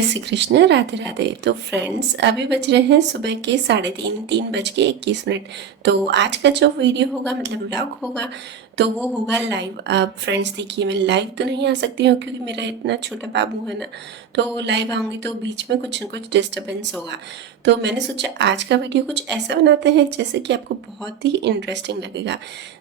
जय श्री कृष्ण, राधे राधे। तो फ्रेंड्स, अभी बज रहे हैं सुबह के 3:30 तो आज का जो वीडियो होगा मतलब व्लॉग होगा तो वो होगा लाइव। अब फ्रेंड्स देखिए, मैं लाइव तो नहीं आ सकती हूँ क्योंकि मेरा इतना छोटा बाबू है ना, तो लाइव आऊँगी तो बीच में कुछ न कुछ डिस्टर्बेंस होगा। तो मैंने सोचा आज का वीडियो कुछ ऐसा बनाते हैं जैसे कि आपको बहुत ही इंटरेस्टिंग लगेगा।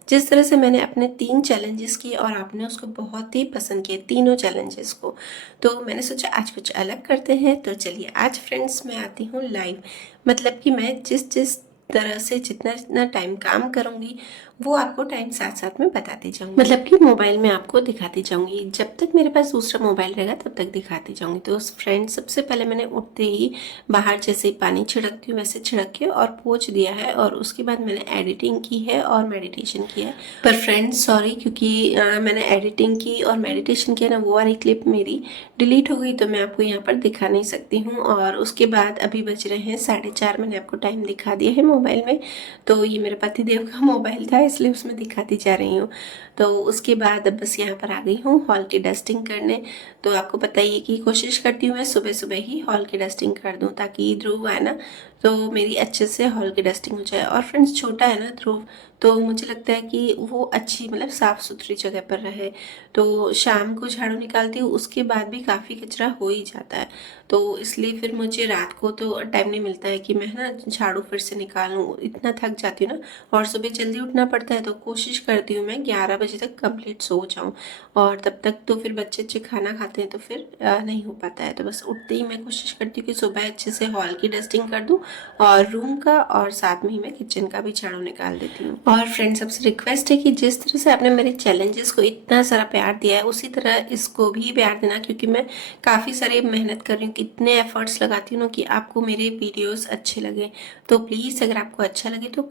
जिस तरह से मैंने अपने 3 चैलेंजेस किए और आपने उसको बहुत ही पसंद किए तीनों चैलेंजेस को, तो मैंने सोचा आज कुछ अलग करते हैं। तो चलिए आज फ्रेंड्स मैं आती हूँ लाइव, मतलब कि मैं जिस जिस तरह से जितना जितना टाइम काम करूँगी वो आपको टाइम साथ साथ में बताती जाऊँगी, मतलब कि मोबाइल में आपको दिखाती जाऊँगी। जब तक मेरे पास दूसरा मोबाइल रहेगा तब तक दिखाती जाऊँगी। तो फ्रेंड्स, सबसे पहले मैंने उठते ही बाहर जैसे ही पानी छिड़कती हूँ वैसे छिड़क के और पोंछ दिया है, और उसके बाद मैंने एडिटिंग की है और मेडिटेशन किया है। पर फ्रेंड्स सॉरी, क्योंकि मैंने एडिटिंग की और मेडिटेशन किया ना, वो वाली क्लिप मेरी डिलीट हो गई तो मैं आपको यहाँ पर दिखा नहीं सकती हूँ। और उसके बाद अभी बज रहे हैं 4:30, मैंने आपको टाइम दिखा दिया है मोबाइल में। तो ये मेरे पति देव का मोबाइल था इसलिए उसमें दिखाती जा रही हूँ। तो उसके बाद अब बस यहाँ पर आ गई हूँ हॉल की डस्टिंग करने। तो आपको पता ही है कि कोशिश करती हूँ मैं सुबह सुबह ही हॉल की डस्टिंग कर दूँ ताकि ध्रुव आए ना तो मेरी अच्छे से हॉल की डस्टिंग हो जाए। और फ्रेंड्स, छोटा है ना ध्रुव, तो मुझे लगता है कि वो अच्छी मतलब साफ़ सुथरी जगह पर रहे। तो शाम को झाड़ू निकालती हूँ, उसके बाद भी काफ़ी कचरा हो ही जाता है। तो इसलिए फिर मुझे रात को तो टाइम नहीं मिलता है कि मैं ना झाड़ू फिर से निकालूँ, इतना थक जाती हूँ ना। और सुबह जल्दी उठना पड़ता है तो कोशिश करती हूँ मैं 11 बजे तक कंप्लीट सो जाऊँ। और तब तक तो फिर बच्चे अच्छे खाना खाते हैं तो फिर नहीं हो पाता है। तो बस उठते ही मैं कोशिश करती हूँ कि सुबह अच्छे से हॉल की डस्टिंग कर दूँ और रूम का, और साथ में ही मैं किचन का भी झाड़ू निकाल देती हूँ। और फ्रेंड्स, सबसे रिक्वेस्ट है कि जिस तरह से आपने मेरे चैलेंजेस को इतना सारा प्यार दिया है उसी तरह इसको भी प्यार देना, क्योंकि मैं काफ़ी सारी मेहनत कर रही हूँ, कितने एफर्ट्स लगाती हूँ ना कि आपको मेरे वीडियोस अच्छे लगे। तो प्लीज़ अगर आपको अच्छा लगे तो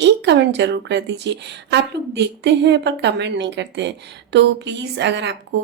एक कमेंट जरूर कर दीजिए। आप लोग देखते हैं पर कमेंट नहीं करते हैं। तो प्लीज़ अगर आपको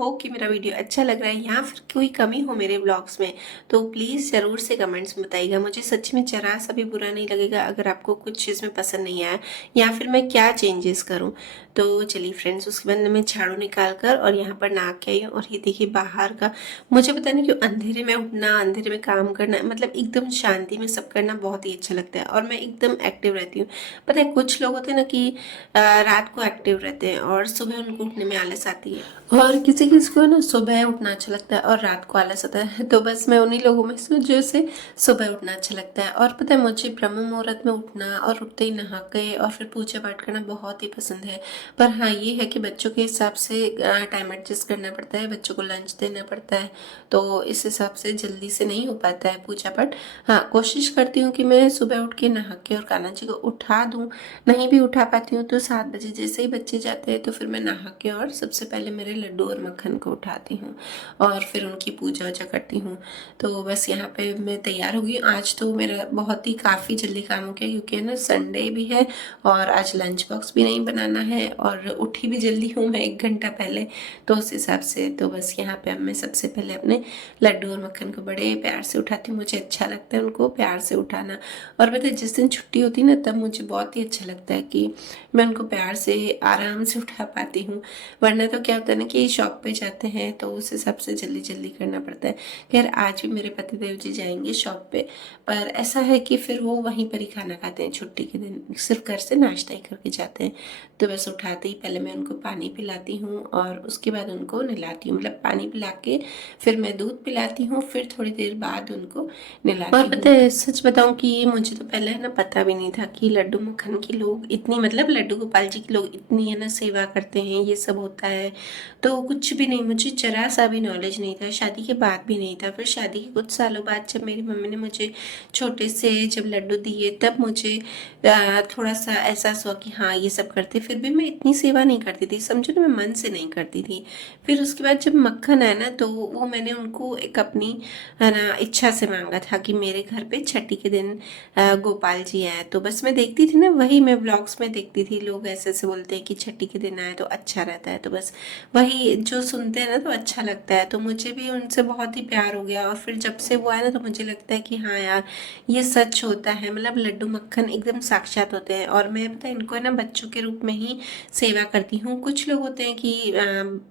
हो कि मेरा वीडियो अच्छा लग रहा है या फिर कोई कमी हो मेरे ब्लॉग्स में तो प्लीज़ ज़रूर से कमेंट्स में बताइएगा। मुझे सच में जरा सा भी बुरा नहीं लगेगा अगर आपको कुछ चीज़ में पसंद नहीं आया या फिर मैं क्या चेंजेस करूं। तो चलिए फ्रेंड्स, उसके बाद मैं झाड़ू निकाल कर और यहाँ पर नहा के आई हूँ। और ये देखिए बाहर का, मुझे पता नहीं क्यों अंधेरे में उठना, अंधेरे में काम करना, मतलब एकदम शांति में सब करना बहुत ही अच्छा लगता है और मैं एकदम एक्टिव रहती हूँ। पता है कुछ लोग होते हैं ना कि रात को एक्टिव रहते हैं और सुबह उनको उठने में आलस आती है, और किसी किसी को ना सुबह उठना अच्छा लगता है और रात को आलस आता है। तो बस मैं उन्हीं लोगों में से हूँ जैसे सुबह उठना अच्छा लगता है। और पता है मुझे ब्रह्म मुहूर्त में उठना और उठते ही नहा के और फिर पूजा पाठ करना बहुत ही पसंद है। पर हाँ, ये है कि बच्चों के हिसाब से टाइम एडजस्ट करना पड़ता है, बच्चों को लंच देना पड़ता है, तो इस हिसाब से जल्दी से नहीं हो पाता है पूजा पाठ। हाँ, कोशिश करती हूँ कि मैं सुबह उठ के नहा के और कान्हा जी को उठा दूँ। नहीं भी उठा पाती हूँ तो 7 बजे जैसे ही बच्चे जाते हैं तो फिर मैं नहा के और सबसे पहले मेरे लड्डू और मक्खन को उठाती हूँ और फिर उनकी पूजा वूजा करती हूँ। तो बस यहाँ पे मैं तैयार हो गई। आज तो मेरा बहुत ही काफ़ी जल्दी काम हो गया क्योंकि है ना संडे भी है और आज लंच बॉक्स भी नहीं बनाना है और उठी भी जल्दी हूँ मैं 1 घंटा पहले। तो उस हिसाब से तो बस यहाँ पे अब मैं सबसे पहले अपने लड्डू और मक्खन को बड़े प्यार से उठाती हूँ। मुझे अच्छा लगता है उनको प्यार से उठाना। और पता है जिस दिन छुट्टी होती है ना तब मुझे बहुत ही अच्छा लगता है कि मैं उनको प्यार से आराम से उठा पाती हूँ। वरना तो क्या होता है ना कि शॉप पे जाते हैं तो उस हिसाब से जल्दी जल्दी करना पड़ता है। खैर आज भी मेरे पतिदेव जी जाएंगे शॉप पे, पर ऐसा है कि फिर वो वहीं पर ही खाना खाते हैं छुट्टी के दिन, सिर्फ घर से नाश्ता ही करके जाते हैं। तो बस उठाते ही पहले मैं उनको पानी पिलाती हूँ और उसके बाद उनको नहलाती हूँ, मतलब पानी पिला के फिर मैं दूध पिलाती हूँ, फिर थोड़ी देर बाद उनको नहलाती हूँ। और पता है सच बताऊँ कि मुझे तो पहले है ना पता भी नहीं था कि लड्डू मक्खन के लोग इतनी, मतलब लड्डू गोपाल जी के लोग इतनी है ना सेवा करते हैं, ये सब होता है। तो कुछ भी नहीं, मुझे जरा सा भी नॉलेज नहीं था, शादी के बाद भी नहीं था। फिर शादी के कुछ सालों बाद जब मेरी मम्मी ने मुझे छोटे से जब लड्डू दिए तब मुझे थोड़ा सा एहसास हुआ कि हाँ ये सब करते। फिर भी मैं इतनी सेवा नहीं करती थी, समझो ना, मैं मन से नहीं करती थी। फिर उसके बाद जब मक्खन है ना तो वो मैंने उनको एक अपनी है ना इच्छा से मांगा था कि मेरे घर पे छठी के दिन गोपाल जी आए। तो बस मैं देखती थी ना, वही मैं व्लॉग्स में देखती थी, लोग ऐसे ऐसे बोलते हैं कि छठी के दिन आए तो अच्छा रहता है। तो बस वही जो सुनते हैं ना तो अच्छा लगता है। तो मुझे भी उनसे बहुत ही प्यार हो गया और फिर जब से वो आए ना तो मुझे लगता है कि हाँ यार ये सच होता है, मतलब लड्डू मक्खन एकदम साक्षात होते हैं। और और मैं पता है इनको है ना बच्चों के रूप में ही सेवा करती हूँ। कुछ लोग होते हैं कि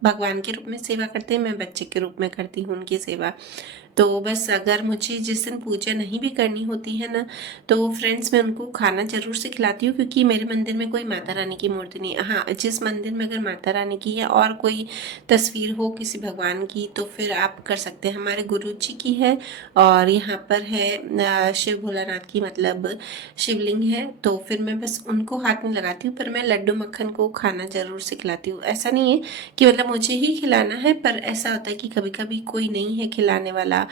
भगवान के रूप में सेवा करते हैं, मैं बच्चे के रूप में करती हूँ उनकी सेवा। तो बस अगर मुझे जिस दिन पूजा नहीं भी करनी होती है ना, तो फ्रेंड्स मैं उनको खाना ज़रूर से खिलाती हूँ, क्योंकि मेरे मंदिर में कोई माता रानी की मूर्ति नहीं है। हाँ, जिस मंदिर में अगर माता रानी की या और कोई तस्वीर हो किसी भगवान की तो फिर आप कर सकते हैं। हमारे गुरु जी की है और यहाँ पर है शिव भोलानाथ की, मतलब शिवलिंग है। तो फिर मैं बस उनको हाथ में लगाती हूँ, पर मैं लड्डू मक्खन को खाना ज़रूर से खिलाती हूँ। ऐसा नहीं है कि मतलब मुझे ही खिलाना है, पर ऐसा होता है कि कभी कभी कोई नहीं है खिलाने वाला,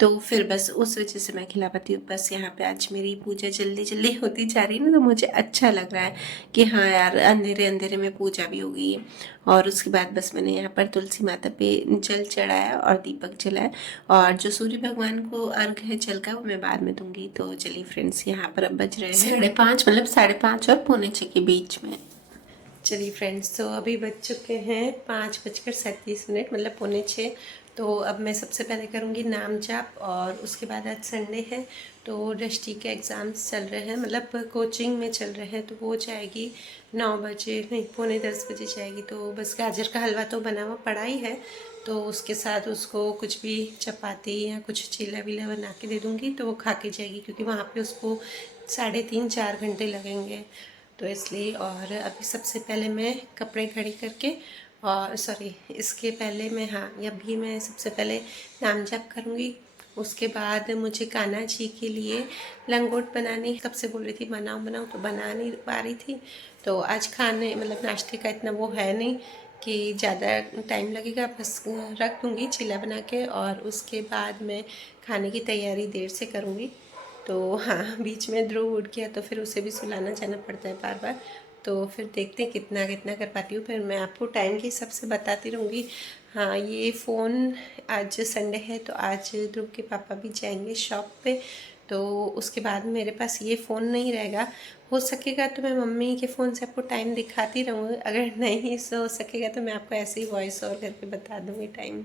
तो फिर बस उस वजह से मैं खिला पाती हूँ। बस यहाँ पे आज मेरी पूजा जल्दी जल्दी होती जा रही है ना, तो मुझे अच्छा लग रहा है कि हाँ यार, अंधेरे अंधेरे में पूजा भी हो गई है। और उसके बाद बस मैंने यहाँ पर तुलसी माता पे जल चढ़ाया और दीपक जलाया, और जो सूर्य भगवान को अर्घ है जल का वो मैं बाद में दूंगी। तो चलिए फ्रेंड्स, यहाँ पर अब बज रहे हैं 5:30, मतलब 5:30 और 5:45 के बीच में। चलिए फ्रेंड्स, तो अभी बज चुके हैं 5:37, मतलब 5:45। तो अब मैं सबसे पहले करूँगी नाम जाप, और उसके बाद आज संडे है तो दृष्टि के एग्ज़ाम्स चल रहे हैं, मतलब कोचिंग में चल रहे हैं। तो वो जाएगी 9 बजे, नहीं 9:45 बजे जाएगी। तो बस गाजर का हलवा तो बना हुआ पड़ा ही है, तो उसके साथ उसको कुछ भी चपाती या कुछ चीला वीला बना के दे दूँगी तो वो खा के जाएगी, क्योंकि वहाँ पे उसको 3.5-4 घंटे लगेंगे, तो इसलिए। और अभी सबसे पहले मैं कपड़े खड़ी करके, और सॉरी इसके पहले मैं, हाँ अभी मैं सबसे पहले नाम जाप करूँगी। उसके बाद मुझे कान्हा जी के लिए लंगोट बनानी, कब से बोल रही थी बनाऊँ बनाऊँ, तो बना नहीं पा रही थी। तो आज खाने मतलब नाश्ते का इतना वो है नहीं कि ज़्यादा टाइम लगेगा, बस रख दूँगी चीला बना के, और उसके बाद मैं खाने की तैयारी देर से करूँगी। तो हाँ, बीच में ध्रुव उठ गया तो फिर उसे भी सुलाना जाना पड़ता है बार बार। तो फिर देखते हैं कितना कितना कर पाती हूँ, फिर मैं आपको टाइम के हिसाब से बताती रहूँगी। हाँ, ये फ़ोन, आज संडे है तो आज ध्रुव के पापा भी जाएंगे शॉप पे, तो उसके बाद मेरे पास ये फ़ोन नहीं रहेगा। हो सकेगा तो मैं मम्मी के फ़ोन से आपको टाइम दिखाती रहूँगी, अगर नहीं हो सकेगा तो मैं आपको ऐसे ही वॉइस ओवर करके बता दूँगी टाइम।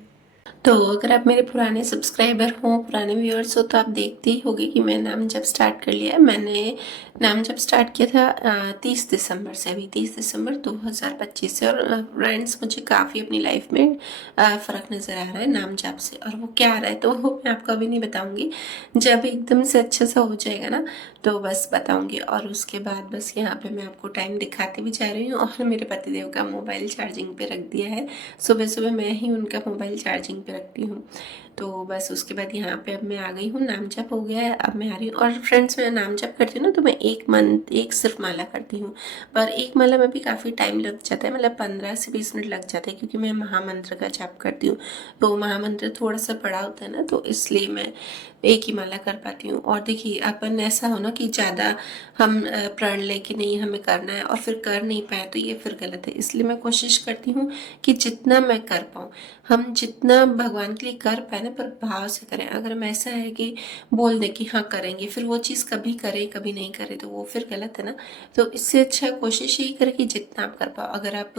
तो अगर आप मेरे पुराने सब्सक्राइबर हों, पुराने व्यूअर्स हो, तो आप देखते ही होंगे कि मैं नाम जब स्टार्ट कर लिया है। मैंने नाम जब स्टार्ट किया था 30 दिसंबर से, अभी 30 दिसंबर 2025 से। और फ्रेंड्स, मुझे काफ़ी अपनी लाइफ में फ़र्क नज़र आ रहा है नाम जाप से। और वो क्या आ रहा है तो वो मैं आपको अभी नहीं बताऊँगी, जब एकदम से अच्छा सा हो जाएगा ना तो बस बताऊँगी। और उसके बाद बस यहाँ पे मैं आपको टाइम दिखाती भी जा रही हूँ, और मेरे पतिदेव का मोबाइल चार्जिंग पे रख दिया है। सुबह सुबह मैं ही उनका मोबाइल चार्जिंग पे रखती हूँ। तो बस उसके बाद यहाँ पे अब मैं आ गई हूँ, नाम जप हो गया है, अब मैं आ रही हूँ। और फ्रेंड्स, मैं नाम जप करती हूँ ना तो मैं एक सिर्फ माला करती हूँ, पर एक माला में भी काफ़ी टाइम लग जाता है, मतलब 15 से 20 मिनट लग जाते हैं, क्योंकि मैं महामंत्र का जाप करती हूँ। तो महामंत्र थोड़ा सा बड़ा होता है ना, तो इसलिए मैं एक ही माला कर पाती हूँ। और देखिए, अपन ऐसा हो ना कि ज़्यादा हम प्रण ले कि नहीं हमें करना है और फिर कर नहीं पाए, तो ये फिर गलत है। इसलिए मैं कोशिश करती हूँ कि जितना मैं कर पाऊँ, हम जितना भगवान के लिए कर पाए ना, पर भाव से करें। अगर हम ऐसा है कि बोल दें कि हाँ करेंगे, फिर वो चीज़ कभी करे कभी नहीं करे, तो वो फिर गलत है ना। तो इससे अच्छा कोशिश यही करें कि जितना आप कर पाओ। अगर आप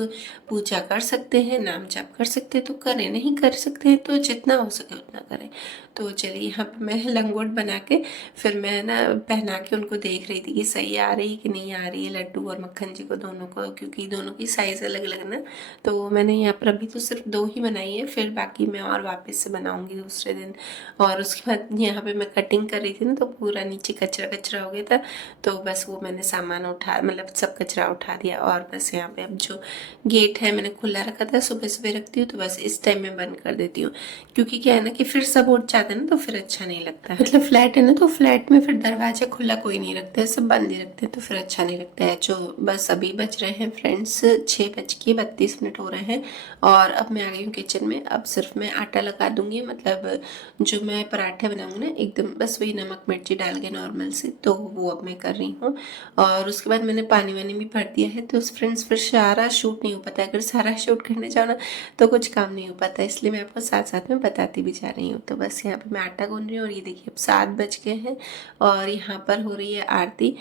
पूजा कर सकते हैं, नाम जाप कर सकते हैं तो करें, नहीं कर सकते हैं तो जितना हो सके उतना करें। तो चलिए, यहाँ पे मैं लंगोट बना के फिर मैं ना पहना के उनको देख रही थी कि सही आ रही है कि नहीं आ रही है, लड्डू और मक्खन जी को, दोनों को, क्योंकि दोनों की साइज़ अलग अलग ना। तो मैंने यहाँ पर अभी तो सिर्फ 2 ही बनाई है, फिर बाकी मैं और वापस से बनाऊंगी दूसरे दिन। और उसके बाद यहाँ पे मैं कटिंग कर रही थी ना, तो पूरा नीचे कचरा कचरा हो गया था, तो बस वो मैंने सामान उठा, मतलब सब कचरा उठा दिया। और बस यहाँ पे अब जो गेट है मैंने खुला रखा था, सुबह सुबह रखती हूँ तो बस इस टाइम में बंद कर देती हूँ, क्योंकि क्या है ना कि फिर सब उठ जाते हैं ना, तो फिर अच्छा नहीं लगता है। मतलब फ्लैट है ना, तो फ्लैट में फिर दरवाजा खुला कोई नहीं रखता है, सब बंद ही रखते हैं, तो फिर अच्छा नहीं लगता है। जो बस अभी बज रहे हैं फ्रेंड्स 6:32 हो रहे हैं, और अब मैं आ गई हूँ किचन में। अब सिर्फ मैं आटा लगा दूंगी, मतलब जो मैं पराठे बनाऊंगी ना एकदम बस वही नमक मिर्ची डाल के नॉर्मल से, तो वो अब मैं कर रही हूँ। और उसके बाद मैंने पानी वानी भी भर दिया है। तो फ्रेंड्स, फिर सारा शूट नहीं हो पाता है, अगर सारा शूट करने जाओ ना तो कुछ काम नहीं हो पाता, इसलिए मैं आपको साथ साथ में बताती भी जा रही हूँ। तो बस यहाँ पे मैं आटा गूंद रही हूँ, और ये देखिए अब 7 बज गए हैं, और यहाँ पर हो रही है आरती।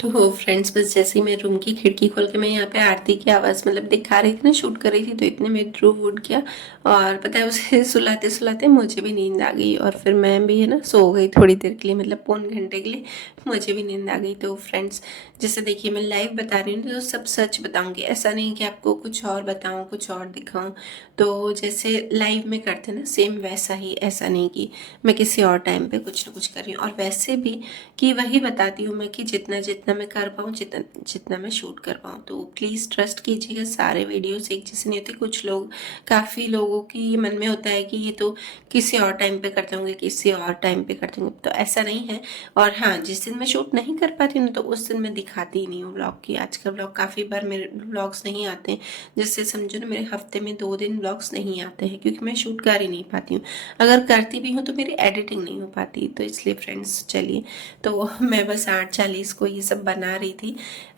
तो फ्रेंड्स बस जैसे ही मैं रूम की खिड़की खोल के मैं यहाँ पे आरती की आवाज़ मतलब दिखा रही थी ना, शूट कर रही थी, तो इतने में ध्रुव उठ गया और पता है उसे सुलाते सुलाते मुझे भी नींद आ गई और फिर मैं भी है ना सो गई थोड़ी देर के लिए, मतलब पौन घंटे के लिए मुझे भी नींद आ गई। तो फ्रेंड्स जैसे देखिए मैं लाइव बता रही हूँ तो सब सच बताऊँगी, ऐसा नहीं कि आपको कुछ और बताऊँ कुछ और दिखाऊँ। तो जैसे लाइव में करते ना सेम वैसा ही, ऐसा नहीं कि मैं किसी और टाइम पे कुछ ना कुछ कर रही हूँ। और वैसे भी कि वही बताती हूँ मैं कि जितना जितना मैं कर पाऊँ, जितना जितना मैं शूट कर पाऊँ। तो प्लीज़ ट्रस्ट कीजिएगा, सारे वीडियोस एक जैसे नहीं होते। कुछ लोग, काफ़ी लोगों की मन में होता है कि ये तो किसी और टाइम पे करते होंगे, किसी और टाइम पे करते होंगे, तो ऐसा नहीं है। और हाँ, जिस दिन मैं शूट नहीं कर पाती हूँ तो उस दिन मैं दिखाती ही नहीं हूँ व्लॉग की। आजकल व्लॉग काफ़ी बार मेरे व्लॉग्स नहीं आते हैं, जिससे समझो ना मेरे हफ्ते में 2 दिन व्लॉग्स नहीं आते हैं, क्योंकि मैं शूट कर ही नहीं पाती हूँ। अगर करती भी हूँ तो मेरी एडिटिंग नहीं हो पाती, तो इसलिए फ्रेंड्स चलिए। तो मैं बस 8:40 को ये सब बना रही थी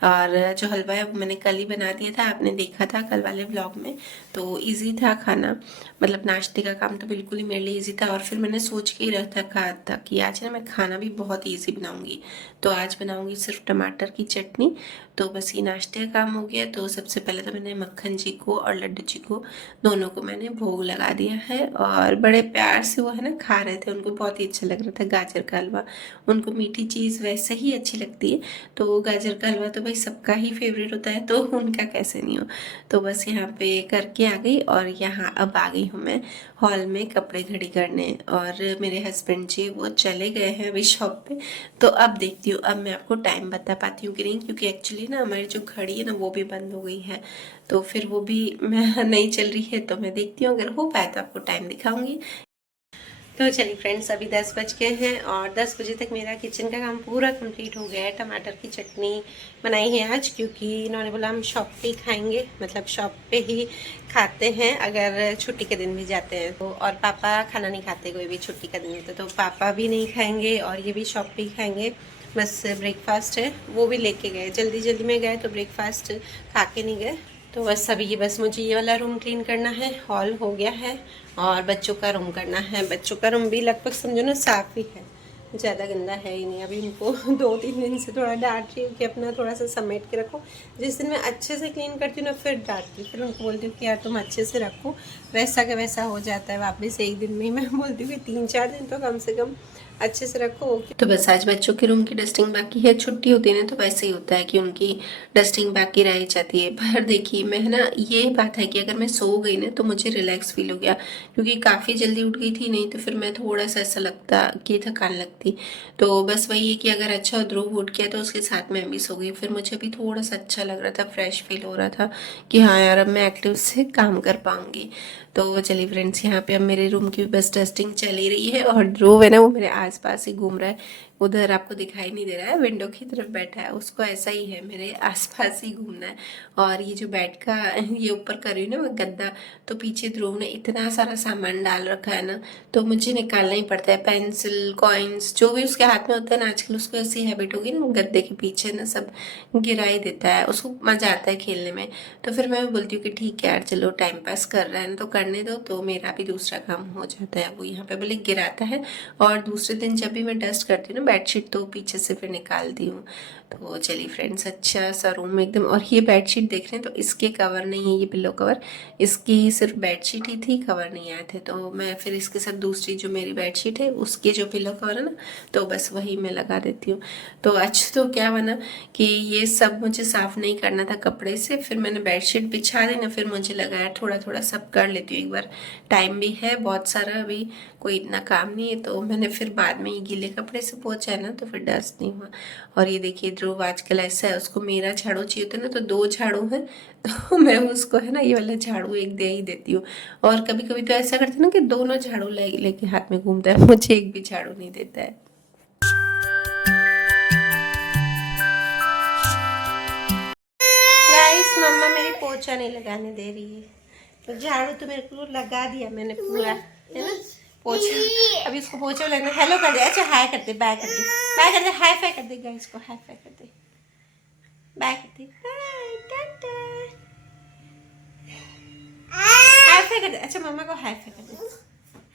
और जो हलवा है वो मैंने कल ही बना दिया था, आपने देखा था कल वाले व्लॉग में। तो इजी था खाना, मतलब नाश्ते का काम तो बिल्कुल ही मेरे लिए इजी था। और फिर मैंने सोच के ही रखा था कि आज ना मैं खाना भी बहुत इजी बनाऊंगी। तो आज बनाऊंगी सिर्फ टमाटर की चटनी। तो बस ये नाश्ते का काम हो गया। तो सबसे पहले तो मैंने मक्खन जी को और लड्डू जी को, दोनों को मैंने भोग लगा दिया है और बड़े प्यार से वो है ना खा रहे थे, उनको बहुत ही अच्छा लग रहा था गाजर का हलवा। उनको मीठी चीज़ वैसे ही अच्छी लगती है, तो गाजर का हलवा तो भाई सबका ही फेवरेट होता है, तो उनका कैसे नहीं हो। तो बस यहाँ पे करके आ गई और यहाँ अब आ गई हूँ मैं हॉल में कपड़े घड़ी करने। और मेरे हस्बैंड जी वो चले गए हैं अभी शॉप पे। तो अब देखती हूँ अब मैं आपको टाइम बता पाती हूँ कि नहीं, क्योंकि एक्चुअली ना हमारी जो घड़ी है ना वो भी बंद हो गई है, तो फिर वो भी मैं नहीं चल रही है। तो मैं देखती हूँ अगर हो पाए तो आपको टाइम दिखाऊंगी। तो चलिए फ्रेंड्स अभी 10 बज गए हैं और 10 बजे तक मेरा किचन का काम पूरा कंप्लीट हो गया है। टमाटर की चटनी बनाई है आज, क्योंकि इन्होंने बोला हम शॉप पे ही खाएंगे, मतलब शॉप पे ही खाते हैं अगर छुट्टी के दिन भी जाते हैं तो। और पापा खाना नहीं खाते कोई भी छुट्टी का दिन होता, तो पापा भी नहीं खाएंगे और ये भी शॉप पे ही खाएंगे। बस ब्रेकफास्ट है वो भी लेके गए, जल्दी जल्दी में गए तो ब्रेकफास्ट खा के नहीं गए। तो बस अभी ये बस मुझे ये वाला रूम क्लीन करना है, हॉल हो गया है और बच्चों का रूम करना है। बच्चों का रूम भी लगभग समझो ना साफ ही है, ज़्यादा गंदा है ही नहीं। अभी उनको 2-3 दिन से थोड़ा डांट रही हूँ कि अपना थोड़ा सा समेट के रखो। जिस दिन मैं अच्छे से क्लीन करती हूँ ना फिर डांटती हूँ, फिर उनको बोलती हूँ कि यार तुम अच्छे से रखो, वैसा का वैसा हो जाता है वापस एक दिन में ही। मैं बोलती हूँ कि 3-4 दिन तो कम से कम अच्छे से रखो। तो बस आज बच्चों के रूम की डस्टिंग बाकी है, छुट्टी होती है ना तो वैसे ही होता है कि उनकी डस्टिंग बाकी रह जाती है। पर देखिए मैं है ना, ये बात है कि अगर मैं सो गई ना तो मुझे रिलैक्स फील हो गया, क्योंकि काफ़ी जल्दी उठ गई थी, नहीं तो फिर मैं थोड़ा सा ऐसा लगता कि थकान लगती। तो बस वही है कि अगर अच्छा ध्रुव उठ गया तो उसके साथ मैं भी सो गई, फिर मुझे भी थोड़ा सा अच्छा लग रहा था, फ्रेश फील हो रहा था कि हाँ यार अब मैं एक्टिव से काम कर पाऊंगी। तो चलिए फ्रेंड्स यहाँ पे अब मेरे रूम की बस डस्टिंग चल ही रही है और ध्रुव है ना वो मेरे आसपास ही घूम रहा है। उधर आपको दिखाई नहीं दे रहा है, विंडो की तरफ बैठा है, उसको ऐसा ही है मेरे आसपास ही घूमना है। और ये जो बेड का ये ऊपर कर रही हूँ ना मैं गद्दा, तो पीछे ध्रुव ने इतना सारा सामान डाल रखा है ना, तो मुझे निकालना ही पड़ता है। पेंसिल, कॉइन्स, जो भी उसके हाथ में होता है ना, आजकल उसको ऐसी हैबिट होगी ना गद्दे के पीछे ना सब गिरा ही देता है, उसको मजा आता है खेलने में। तो फिर मैं बोलती हूँ कि ठीक है यार चलो टाइम पास कर रहा है ना तो करने दो, तो मेरा भी दूसरा काम हो जाता है। वो यहाँ पे बोले गिराता है और दूसरे दिन जब भी मैं डस्ट करती हूँ ना बेडशीट तो पीछे से फिर निकालती हूँ। तो चलिए फ्रेंड्स अच्छा सा रूम एकदम। और ये बेडशीट देख रहे हैं तो इसके कवर नहीं है, ये पिलो कवर, इसकी सिर्फ बेडशीट ही थी, कवर नहीं आए थे। तो मैं फिर इसके साथ दूसरी जो मेरी बेडशीट है उसके जो पिलो कवर है ना, तो बस वही मैं लगा देती हूँ। तो आज तो क्या बना कि ये सब मुझे साफ़ नहीं करना था कपड़े से, फिर मैंने बेडशीट बिछा दी ना, फिर मुझे लगा यार थोड़ा थोड़ा सब कर लेती हूँ एक बार, टाइम भी है बहुत सारा, अभी कोई इतना काम नहीं है। तो मैंने फिर बाद में ये गीले कपड़े से पोंछा है ना तो फिर डस्ट नहीं हुआ। और ये देखिए ध्रुव आजकल ऐसा है, उसको मेरा झाड़ू चाहिए होता है ना, तो 2 झाड़ू है तो मैं उसको है ना ये वाला झाड़ू एक दे ही देती हूँ। और कभी कभी तो ऐसा करते ना कि दोनों झाड़ू लेके हाथ में घूमता है, मुझे एक भी झाड़ू नहीं देता है। गाइस मम्मा मेरी पोछा नहीं लगाने दे रही है, तो झाड़ू तो मेरे को लगा दिया मैंने पूरा, है ना पोछा। अभी उसको पोछा लगना। हेलो कर दे, अच्छा हाय कर दे, बाय कर दे, बाय कर दे, हाई फाई कर दे गाइस को, हाई फाई कर दे, बाय कर दे, बाय टाटा, हाई फाई कर दे। अच्छा मम्मा को हाई फाई कर दे,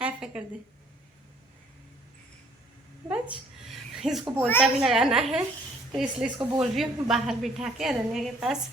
हाई फाई कर दे। बस इसको पोछा भी लगाना है तो इसलिए इसको बोल रही हूँ बाहर बिठा के अनन्या के पास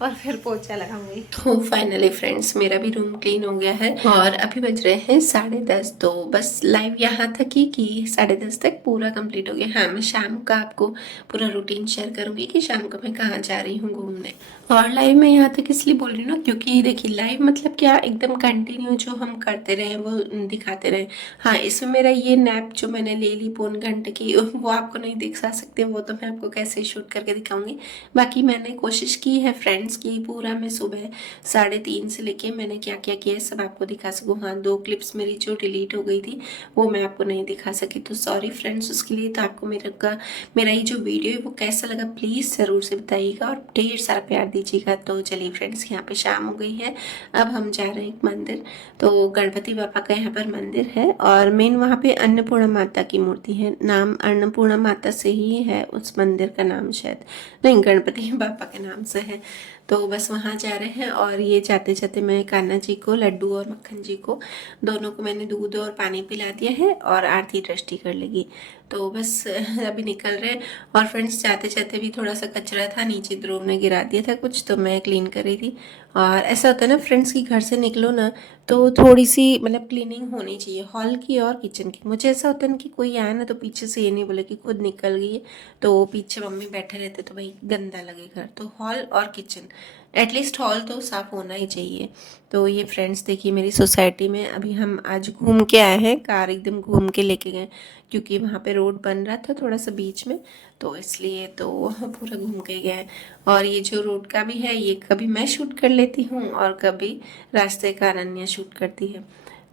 और फिर पोछा लगाऊंगी। तो फाइनली फ्रेंड्स मेरा भी रूम क्लीन हो गया है और अभी बज रहे हैं 10:30। तो बस लाइव यहाँ तक ही कि 10:30 तक पूरा कंप्लीट हो गया। हाँ, मैं शाम का आपको पूरा रूटीन शेयर करूंगी कि शाम को मैं कहाँ जा रही हूँ घूमने। और लाइव में यहाँ तक इसलिए बोल रही हूँ ना, क्योंकि देखिए लाइव मतलब क्या, एकदम कंटिन्यू जो हम करते रहे वो दिखाते रहे। हाँ, इसमें मेरा ये नैप जो मैंने ले ली पौन घंटे की, वो आपको नहीं दिखा सकते, वो तो मैं आपको कैसे शूट करके दिखाऊंगी। बाकी मैंने कोशिश की है फ्रेंड्स की पूरा मैं सुबह 3:30 से लेके मैंने क्या क्या किया है सब आपको दिखा सकूँ। हाँ, 2 क्लिप्स मेरी जो डिलीट हो गई थी वो मैं आपको नहीं दिखा सकी, तो सॉरी फ्रेंड्स उसके लिए। तो आपको मेरा ये जो वीडियो है वो कैसा लगा प्लीज़ ज़रूर से बताइएगा और ढेर सारा प्यार दीजिएगा। तो चलिए फ्रेंड्स, यहाँ पे शाम हो गई है, अब हम जा रहे हैं एक मंदिर। तो गणपति बापा का यहाँ पर मंदिर है और मेन वहाँ पे अन्नपूर्णा माता की मूर्ति है। नाम अन्नपूर्णा माता से ही है उस मंदिर का नाम, शायद नहीं गणपति बापा के नाम से है। तो बस वहाँ जा रहे हैं और ये जाते जाते मैं कान्हा जी को, लड्डू और मक्खन जी को दोनों को मैंने दूध और पानी पिला दिया है और आरती दृष्टि कर लेगी। तो बस अभी निकल रहे हैं। और फ्रेंड्स जाते जाते भी थोड़ा सा कचरा था नीचे, ध्रुव ने गिरा दिया था कुछ, तो मैं क्लीन कर रही थी। और ऐसा होता है ना फ्रेंड्स कि घर से निकलो ना तो थोड़ी सी मतलब क्लीनिंग होनी चाहिए, हॉल की और किचन की। मुझे ऐसा होता है ना कि कोई आए ना तो पीछे से ये नहीं बोले कि खुद निकल गई है, तो पीछे मम्मी बैठे रहते तो भाई गंदा लगे घर। तो हॉल और किचन, एटलीस्ट हॉल तो साफ़ होना ही चाहिए। तो ये फ्रेंड्स देखिए मेरी सोसाइटी में अभी हम आज घूम के आए हैं, कार एकदम घूम के लेके गए क्योंकि वहाँ पे रोड बन रहा था थोड़ा सा बीच में, तो इसलिए तो पूरा घूम के गए। और ये जो रोड का भी है ये कभी मैं शूट कर लेती हूँ और कभी रास्ते का अनन्या शूट करती है।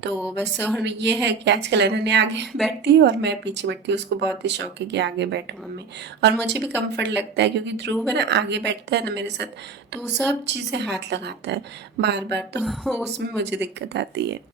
तो बस और ये है कि आजकल अनन्या आगे बैठती है और मैं पीछे बैठती हूँ, उसको बहुत ही शौक है कि आगे बैठो मम्मी। और मुझे भी कंफर्ट लगता है क्योंकि ध्रुव है ना आगे बैठता है ना मेरे साथ, तो वो सब चीज़ें हाथ लगाता है बार बार, तो उसमें मुझे दिक्कत आती है।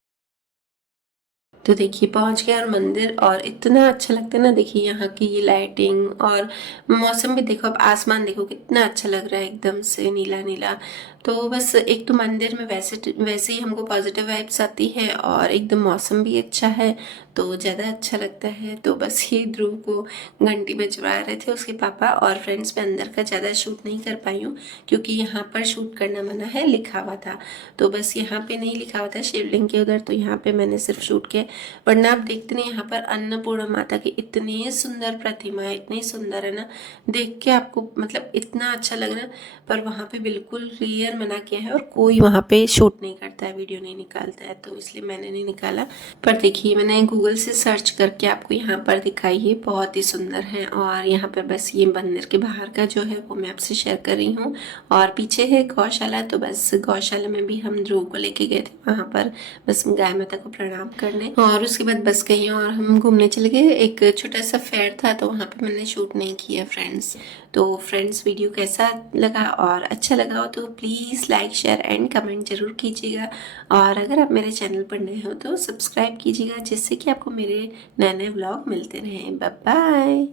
तो देखिए पहुंच गए और मंदिर, और इतना अच्छा लगता है ना। देखिए यहाँ की ये लाइटिंग और मौसम भी देखो, अब आसमान देखो कितना अच्छा लग रहा है, एकदम से नीला नीला। तो बस एक तो मंदिर में वैसे ही हमको पॉजिटिव वाइब्स आती है और एकदम मौसम भी अच्छा है तो ज़्यादा अच्छा लगता है। तो बस ये ध्रुव को घंटी बजवा रहे थे उसके पापा। और फ्रेंड्स मैं अंदर का ज़्यादा शूट नहीं कर पाई हूँ क्योंकि यहाँ पर शूट करना मना है लिखा हुआ था, तो बस यहाँ पे नहीं लिखा हुआ था शिवलिंग के उधर, तो यहाँ पे मैंने सिर्फ शूट किया। वरना आप देखते नहीं, यहाँ पर अन्नपूर्णा माता की इतनी सुंदर प्रतिमा है, इतनी सुंदर है ना, देख के आपको मतलब इतना अच्छा लग रहा है। पर वहाँ पे बिल्कुल क्लियर मना किया है और कोई वहाँ पे शूट नहीं करता है, वीडियो नहीं निकालता है, तो इसलिए मैंने नहीं निकाला। पर देखिए मैंने गूगल से सर्च करके आपको यहाँ पर दिखाई है, बहुत ही सुंदर है। और यहाँ पर बस ये मंदिर के बाहर का जो है वो मैं आपसे शेयर कर रही हूँ। और पीछे है गौशाला, तो बस गौशाला में भी हम ध्रुव को लेके गए थे वहाँ पर बस गाय माता को प्रणाम करने, और उसके बाद बस गई और हम घूमने चले गए। एक छोटा सा फेयर था तो वहाँ पे मैंने शूट नहीं किया फ्रेंड्स। तो फ्रेंड्स वीडियो कैसा लगा और अच्छा लगा हो तो please like share and comment जरूर कीजिएगा। और अगर आप मेरे चैनल पर नए हो तो सब्सक्राइब कीजिएगा जिससे कि आपको मेरे नए नए व्लॉग मिलते रहें। Bye bye.